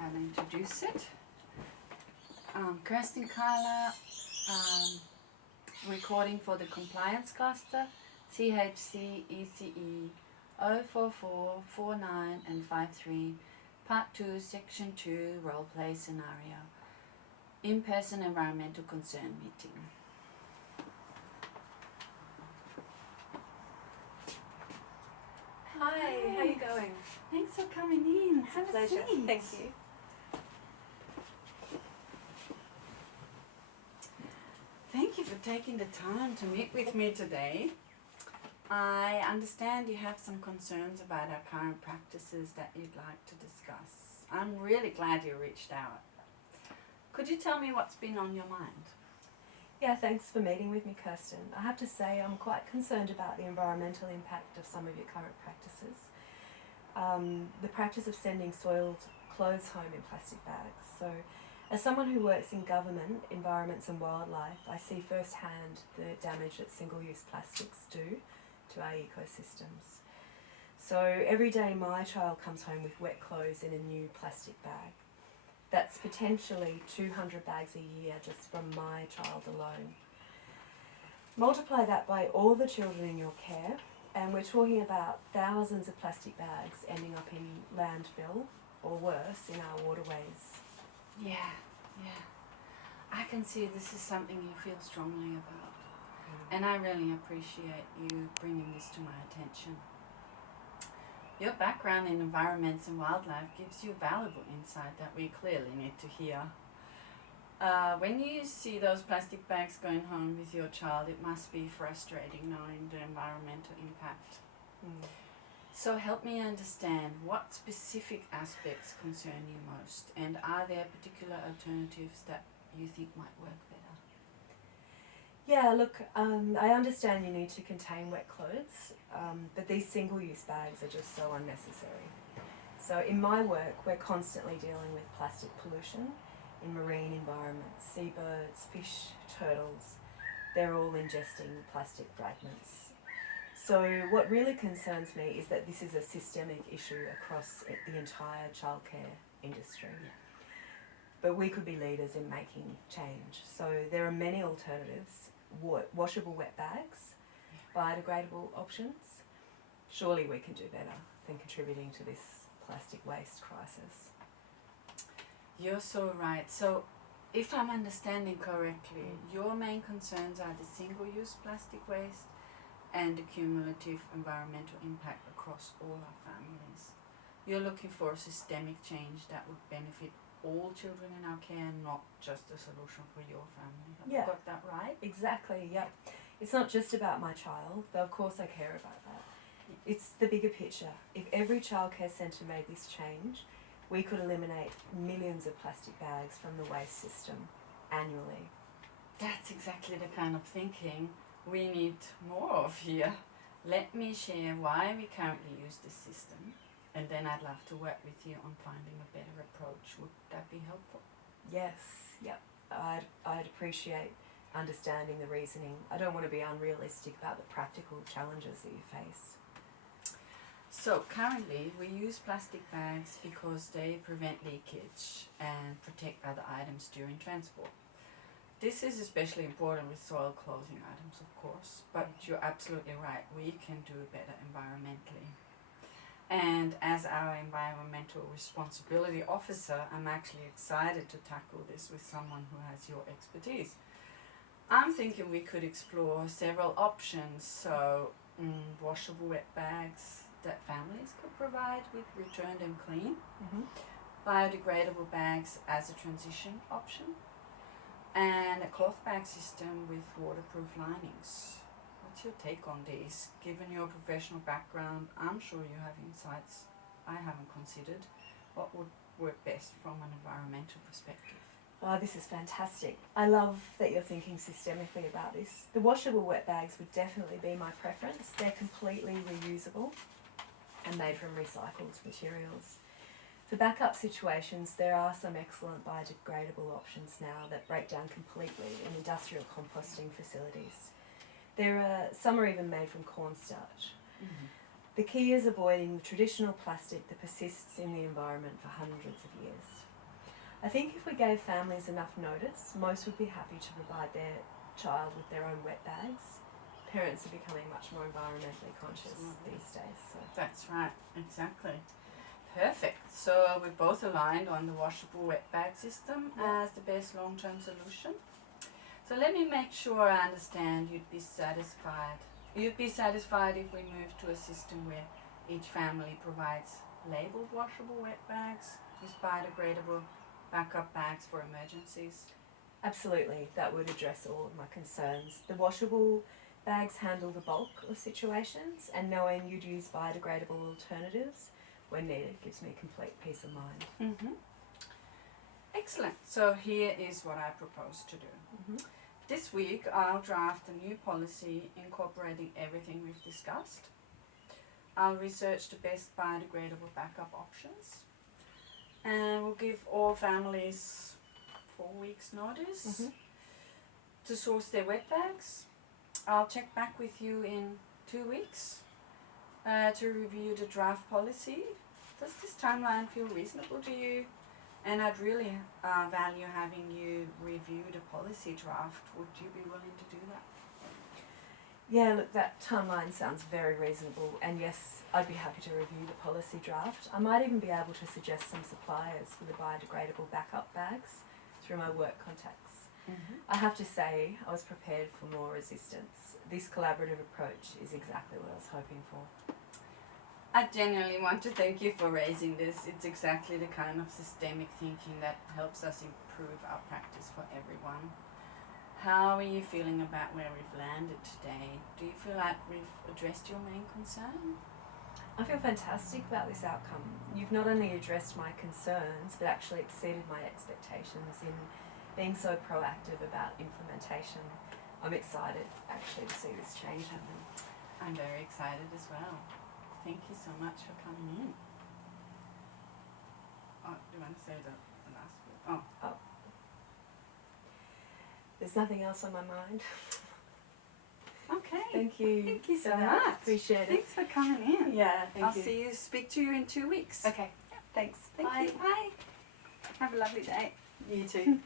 I'll introduce it. Kirsten Carla, recording for the compliance cluster, CHC ECE 04449 and 53, Part 2, Section 2, Roleplay Scenario, in-person environmental concern meeting. Hi, how are you going? Thanks for coming in. Have a Pleasure. seat. Thank you. Thank you for taking the time to meet with me today. I understand you have some concerns about our current practices that you'd like to discuss. I'm really glad you reached out. Could you tell me what's been on your mind? Yeah, thanks for meeting with me, Kirsten. I have to say I'm quite concerned about the environmental impact of some of your current practices. The practice of sending soiled clothes home in plastic bags. So, as someone who works in government, environments and wildlife, I see firsthand the damage that single-use plastics do to our ecosystems. So every day my child comes home with wet clothes in a new plastic bag. That's potentially 200 bags a year just from my child alone. Multiply that by all the children in your care, and we're talking about thousands of plastic bags ending up in landfill, or worse, in our waterways. Yeah. I can see this is something you feel strongly about. And I really appreciate you bringing this to my attention. Your background in environments and wildlife gives you valuable insight that we clearly need to hear. When you see those plastic bags going home with your child, it must be frustrating knowing the environmental impact. So help me understand, what specific aspects concern you most, and are there particular alternatives that you think might work better? Yeah, look, I understand you need to contain wet clothes, but these single-use bags are just so unnecessary. So in my work, we're constantly dealing with plastic pollution in marine environments. Seabirds, fish, turtles, they're all ingesting plastic fragments. So what really concerns me is that this is a systemic issue across the entire childcare industry. But we could be leaders in making change. So there are many alternatives: washable wet bags, biodegradable options. Surely we can do better than contributing to this plastic waste crisis. You're so right. So if I'm understanding correctly, your main concerns are the single-use plastic waste and the cumulative environmental impact across all our families. You're looking for a systemic change that would benefit all children in our care, not just a solution for your family. Have I got that right? Exactly, yep. It's not just about my child, though of course I care about that. It's the bigger picture. If every childcare centre made this change, we could eliminate millions of plastic bags from the waste system annually. That's exactly the kind of thinking we need more of here. Let me share why we currently use this system, and then I'd love to work with you on finding a better approach. Would that be helpful? Yes, yep. I'd appreciate understanding the reasoning. I don't want to be unrealistic about the practical challenges that you face. So currently we use plastic bags because they prevent leakage and protect other items during transport. This is especially important with soiled clothing items, of course, but you're absolutely right, we can do better environmentally. And as our environmental responsibility officer, I'm actually excited to tackle this with someone who has your expertise. I'm thinking we could explore several options. So washable wet bags that families could provide with returned and clean, biodegradable bags as a transition option, and a cloth bag system with waterproof linings. What's your take on these? Given your professional background, I'm sure you have insights I haven't considered. What would work best from an environmental perspective? Oh, this is fantastic. I love that you're thinking systemically about this. The washable wet bags would definitely be my preference. They're completely reusable and made from recycled materials. For backup situations, there are some excellent biodegradable options now that break down completely in industrial composting facilities. Some are even made from cornstarch. The key is avoiding the traditional plastic that persists in the environment for hundreds of years. I think if we gave families enough notice, most would be happy to provide their child with their own wet bags. Parents are becoming much more environmentally conscious these days. So. That's right, exactly. Perfect. So we're both aligned on the washable wet bag system as the best long-term solution. So let me make sure I understand you'd be satisfied. You'd be satisfied if we move to a system where each family provides labeled washable wet bags with biodegradable backup bags for emergencies. Absolutely, that would address all of my concerns. The washable bags handle the bulk of situations, and knowing you'd use biodegradable alternatives when needed gives me complete peace of mind. Mm-hmm. Excellent. So here is what I propose to do. Mm-hmm. This week I'll draft a new policy incorporating everything we've discussed. I'll research the best biodegradable backup options, and we'll give all families 4 weeks notice to source their wet bags. I'll check back with you in 2 weeks to review the draft policy. Does this timeline feel reasonable to you? And I'd really value having you review the policy draft. Would you be willing to do that? Yeah, look, that timeline sounds very reasonable, and yes, I'd be happy to review the policy draft. I might even be able to suggest some suppliers for the biodegradable backup bags through my work contacts. I have to say, I was prepared for more resistance. This collaborative approach is exactly what I was hoping for. I genuinely want to thank you for raising this. It's exactly the kind of systemic thinking that helps us improve our practice for everyone. How are you feeling about where we've landed today? Do you feel like we've addressed your main concern? I feel fantastic about this outcome. You've not only addressed my concerns, but actually exceeded my expectations in being so proactive about implementation. I'm excited actually to see this change happen. I'm very excited as well. Thank you so much for coming in. Oh, do you want to say the last word? Oh. There's nothing else on my mind. Okay. Thank you. Thank you so for that. much. Appreciate it. Thanks for coming in. Yeah, thank you. Speak to you in 2 weeks. Okay, thanks. Thank Bye. you. Bye. Have a lovely day. You too.